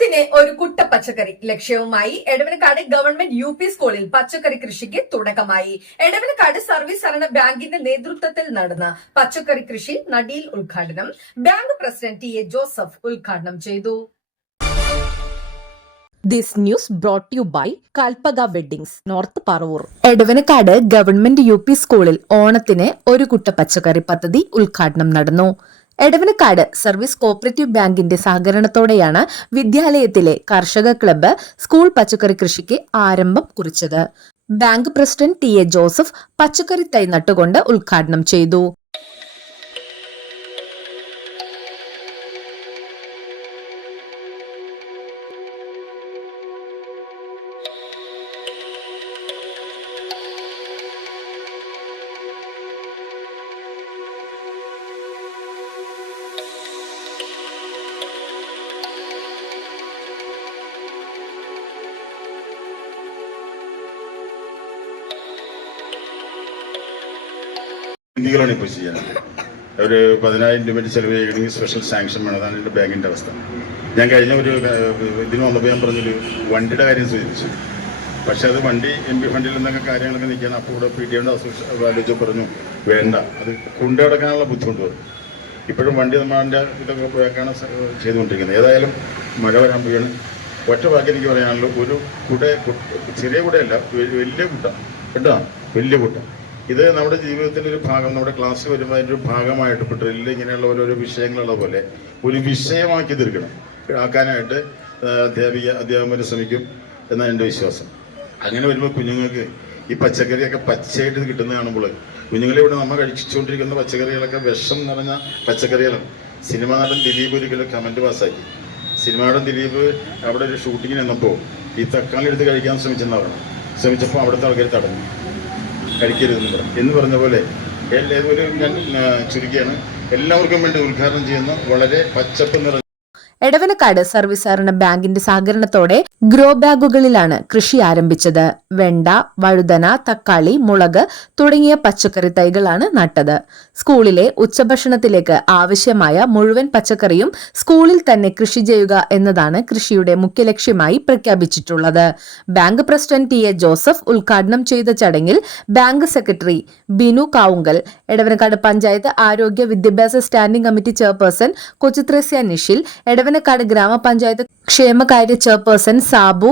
ഓണത്തിന് ഒരു കുട്ട പച്ചക്കറി ലക്ഷ്യവുമായി എടവനക്കാട് ഗവൺമെന്റ് യു പി സ്കൂളിൽ പച്ചക്കറി കൃഷിക്ക് തുടക്കമായി. എടവനക്കാട് സർവീസ് സഹകരണ ബാങ്കിന്റെ നേതൃത്വത്തിൽ നടന്ന പച്ചക്കറി കൃഷി നടിയിൽ ഉദ്ഘാടനം. Bank president T A Joseph ഉദ്ഘാടനം ചെയ്തു. This news brought you by Kalpaka weddings north Paravur Edavanakkad government U P സ്കൂളിൽ ഓണത്തിന് ഒരു കുട്ട പച്ചക്കറി പദ്ധതി ഉദ്ഘാടനം നടന്നു. എടവനക്കാട് സർവീസ് കോപ്പറേറ്റീവ് ബാങ്കിന്റെ സഹകരണത്തോടെയാണ് വിദ്യാലയത്തിലെ കർഷക ക്ലബ്ബ് സ്കൂൾ പച്ചക്കറി കൃഷിക്ക് ആരംഭം കുറിച്ചത്. Bank president T A Joseph പച്ചക്കറി തൈ നട്ടുകൊണ്ട് ഉദ്ഘാടനം ചെയ്തു. ഹിന്ദികളാണ് ഇപ്പോൾ ചെയ്യുന്നത് ഒരു പതിനായിരം രൂപ ചെലവ് ചെയ്യണമെങ്കിൽ സ്പെഷ്യൽ സാങ്ഷൻ വേണം. അതാണ് എന്റെ ബാങ്കിന്റെ അവസ്ഥ. ഞാൻ കഴിഞ്ഞ ഒരു ഇതിന് വന്നപ്പോൾ ഞാൻ പറഞ്ഞൊരു വണ്ടിയുടെ കാര്യം സൂചിപ്പിച്ചു പക്ഷെ അത് വണ്ടി എം പി ഫണ്ടിൽ നിന്നൊക്കെ കാര്യങ്ങളൊക്കെ നിൽക്കുകയാണ്. അപ്പോൾ ഇവിടെ പി ടി എയുടെ ആലോചിച്ച് പറഞ്ഞു വേണ്ട. അത് കൊണ്ടുനടക്കാനുള്ള ബുദ്ധിമുട്ട് വരും ഇപ്പോഴും വണ്ടി നമ്മളെ ഇതൊക്കെ പോയാക്കാണ് ചെയ്തുകൊണ്ടിരിക്കുന്നത്. ഏതായാലും മഴ വരാൻ പോവുകയാണ്. ഒറ്റ വാക്ക് എനിക്ക് പറയാനുള്ളൂ. ഒരു കുട ചെറിയ കുടയല്ല വലിയ കുട്ട. കേട്ടോ? വലിയ കുട്ട. ഇത് നമ്മുടെ ജീവിതത്തിന്റെ ഒരു ഭാഗം നമ്മുടെ ക്ലാസ് വരുമ്പോൾ അതിന്റെ ഒരു ഭാഗമായിട്ട് ഇപ്പോൾ ഡ്രില്ല് ഇങ്ങനെയുള്ള ഓരോരോ വിഷയങ്ങളുള്ള പോലെ ഒരു വിഷയമാക്കി തീർക്കണം. ആക്കാനായിട്ട് അധ്യാപിക അധ്യാപകർ ശ്രമിക്കും എന്നാണ് എന്റെ വിശ്വാസം. അങ്ങനെ വരുമ്പോൾ കുഞ്ഞുങ്ങൾക്ക് ഈ പച്ചക്കറിയൊക്കെ പച്ചയായിട്ട് കിട്ടുന്ന കാണുമ്പോൾ കുഞ്ഞുങ്ങളെ ഇവിടെ നമ്മൾ കഴിച്ചുകൊണ്ടിരിക്കുന്ന പച്ചക്കറികളൊക്കെ വിഷം നിറഞ്ഞ പച്ചക്കറികളാണ്. സിനിമാ നടൻ ദിലീപ് ഒരിക്കലും കമന്റ് പാസ്സാക്കി. സിനിമാ നടൻ ദിലീപ് അവിടെ ഒരു ഷൂട്ടിങ്ങിന് വന്നപ്പോൾ ഈ തക്കാളി എടുത്ത് കഴിക്കാൻ ശ്രമിച്ചെന്നാ ശ്രമിച്ചപ്പോൾ അവിടുത്തെ ആൾക്കാർ തടഞ്ഞു. കഴിക്കരുതെന്ന് പറഞ്ഞു. എന്ന് പറഞ്ഞ പോലെ ഒരു ഞാൻ ചുരുക്കിയാണ്. എല്ലാവർക്കും വേണ്ടി ഉദ്ഘാടനം ചെയ്യുന്ന വളരെ പച്ചപ്പ് നിറഞ്ഞ എടവനക്കാട് സർവീസ് സഹകരണ ബാങ്കിന്റെ സഹകരണത്തോടെ ഗ്രോ ബാഗുകളിലാണ് കൃഷി ആരംഭിച്ചത്. വെണ്ട വഴുതന തക്കാളി മുളക് തുടങ്ങിയ പച്ചക്കറി തൈകളാണ് നട്ടത്. സ്കൂളിലെ ഉച്ചഭക്ഷണത്തിലേക്ക് ആവശ്യമായ മുഴുവൻ പച്ചക്കറിയും സ്കൂളിൽ തന്നെ കൃഷി ചെയ്യുക എന്നതാണ് കൃഷിയുടെ മുഖ്യ ലക്ഷ്യമായി പ്രഖ്യാപിച്ചിട്ടുള്ളത്. Bank president T A Joseph ഉദ്ഘാടനം ചെയ്ത ചടങ്ങിൽ ബാങ്ക് സെക്രട്ടറി ബിനു കാവുങ്കൽ എടവനക്കാട് പഞ്ചായത്ത് ആരോഗ്യ വിദ്യാഭ്യാസ standing committee chairperson Kochuthresia Nishil Edavanakkad ഗ്രാമപഞ്ചായത്ത് ക്ഷേമകാര്യ chairperson Sabu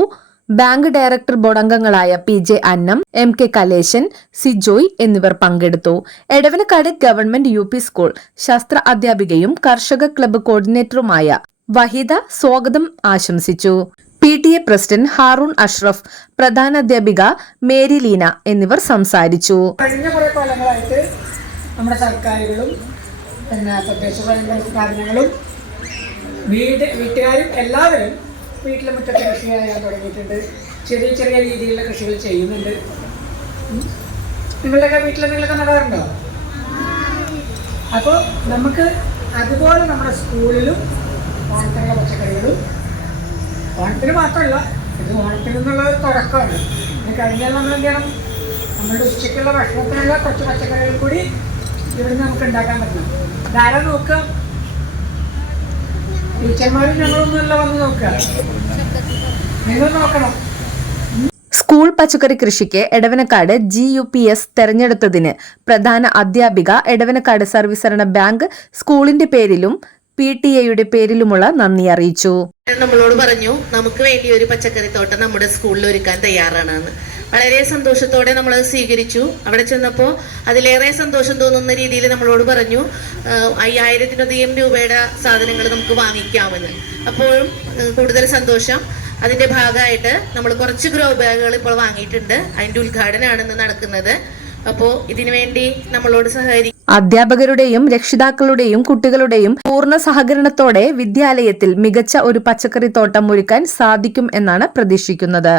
bank director board അംഗങ്ങളായ P J Annam M K Kaleshan Sijoy എന്നിവർ പങ്കെടുത്തു. Edavanakkad government U P school ശാസ്ത്ര അധ്യാപികയും കർഷക ക്ലബ്ബ് കോർഡിനേറ്ററുമായ വഹീദ സ്വാഗതം ആശംസിച്ചു. P T A president Haroon Ashraf പ്രധാനാധ്യാപിക Mary Leena എന്നിവർ സംസാരിച്ചു. കഴിഞ്ഞ കുറേ കാലങ്ങളായിട്ട് നമ്മുടെ സർക്കാരുകളും പിന്നെ തദ്ദേശ സ്ഥാപനങ്ങളും വീട് വീട്ടുകാരും എല്ലാവരും വീട്ടിലെ മുറ്റത്ത് കൃഷി ചെയ്യാൻ തുടങ്ങിയിട്ടുണ്ട്. ചെറിയ ചെറിയ രീതിയിലുള്ള കൃഷികൾ ചെയ്യുന്നുണ്ട്. നിങ്ങളുടെയൊക്കെ വീട്ടിൽ നിങ്ങളൊക്കെ നടാറുണ്ടോ? അപ്പോൾ നമുക്ക് അതുപോലെ നമ്മുടെ സ്കൂളിലും ഓണത്തിനുള്ള പച്ചക്കറികളും ഓണത്തിന് മാത്രമല്ല ഇത് ഓണത്തിന് എന്നുള്ള ഒരു തുടക്കമാണ്. ഇത് കഴിഞ്ഞാൽ നമ്മൾ എന്ത് ചെയ്യണം? നമ്മളുടെ ഉച്ചയ്ക്കുള്ള ഭക്ഷണത്തിനുള്ള കുറച്ച് പച്ചക്കറികൾ കൂടി ഇവിടുന്ന് നമുക്ക് ഉണ്ടാക്കാൻ പറ്റണം. ധാരാളം നോക്കുക? സ്കൂൾ പച്ചക്കറി കൃഷിക്ക് Edavanakkad G U P S തെരഞ്ഞെടുത്തതിന് പ്രധാന അധ്യാപിക എടവനക്കാട് സർവീസ് സഹകരണ ബാങ്ക് സ്കൂളിന്റെ പേരിലും പി ടി എയുടെ പേരിലുമുള്ള നന്ദി അറിയിച്ചു. നമ്മളോട് പറഞ്ഞു നമുക്ക് വേണ്ടി ഒരു പച്ചക്കറി തോട്ടം നമ്മുടെ സ്കൂളിൽ ഒരുക്കാൻ തയ്യാറാണെന്ന്. വളരെ സന്തോഷത്തോടെ നമ്മൾ സ്വീകരിച്ചു. അവിടെ ചെന്നപ്പോൾ അതിലേറെ സന്തോഷം തോന്നുന്ന രീതിയിൽ നമ്മളോട് പറഞ്ഞു അയ്യായിരത്തിനധികം രൂപയുടെ സാധനങ്ങൾ നമുക്ക് വാങ്ങിക്കാമെന്ന്. അപ്പോഴും കൂടുതൽ സന്തോഷം. അതിന്റെ ഭാഗമായിട്ട് നമ്മൾ കുറച്ച് ഗ്രോ ബാഗുകൾ ഇപ്പോൾ വാങ്ങിയിട്ടുണ്ട്. അതിന്റെ ഉദ്ഘാടനമാണ് ഇന്ന് നടക്കുന്നത്. അപ്പോൾ ഇതിനു വേണ്ടി നമ്മളോട് സഹകരിക്കും അധ്യാപകരുടെയും രക്ഷിതാക്കളുടെയും കുട്ടികളുടെയും പൂർണ സഹകരണത്തോടെ വിദ്യാലയത്തിൽ മികച്ച ഒരു പച്ചക്കറി തോട്ടം ഒരുക്കാൻ സാധിക്കും എന്നാണ് പ്രതീക്ഷിക്കുന്നത്.